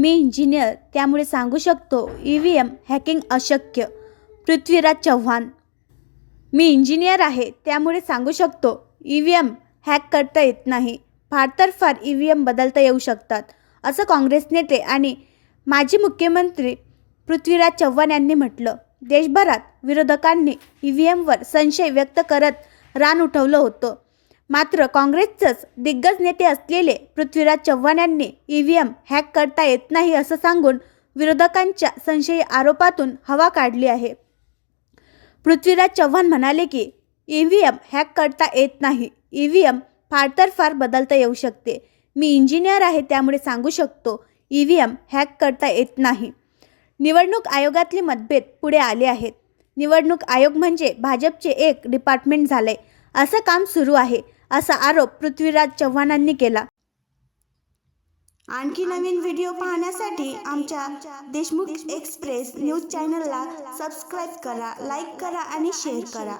मी engineer त्यामुळे सांगू शकतो EVM हॅकिंग अशक्य. पृथ्वीराज चव्हाण. मी इंजिनियर आहे त्यामुळे सांगू शकतो EVM हॅक करता येत नाही. फार तर फार EVM बदलता येऊ शकतात, असं काँग्रेस नेते आणि माजी मुख्यमंत्री पृथ्वीराज चव्हाण यांनी म्हटलं. देशभरात विरोधकांनी EVMवर संशय व्यक्त करत रान उठवलं होतं. मात्र काँग्रेसचेच दिग्गज नेते असलेले पृथ्वीराज चव्हाण यांनी EVM हॅक करता येत नाही असं सांगून विरोधकांच्या संशयी आरोपातून हवा काढली आहे. पृथ्वीराज चव्हाण म्हणाले की EVM हॅक करता येत नाही. EVM फार तर फार बदलता येऊ शकते. मी इंजिनियर आहे त्यामुळे सांगू शकतो EVM हॅक करता येत नाही. निवडणूक आयोगातले मतभेद पुढे आले आहेत. निवडणूक आयोग म्हणजे भाजपचे एक डिपार्टमेंट झालंय, असं काम सुरू आहे, असा आरोप पृथ्वीराज चव्हाणांनी केला. आणखी नवीन व्हिडिओ पाहण्यासाठी आमच्या देशमुख एक्सप्रेस न्यूज चॅनलला सबस्क्राईब करा, लाईक करा आणि शेअर करा.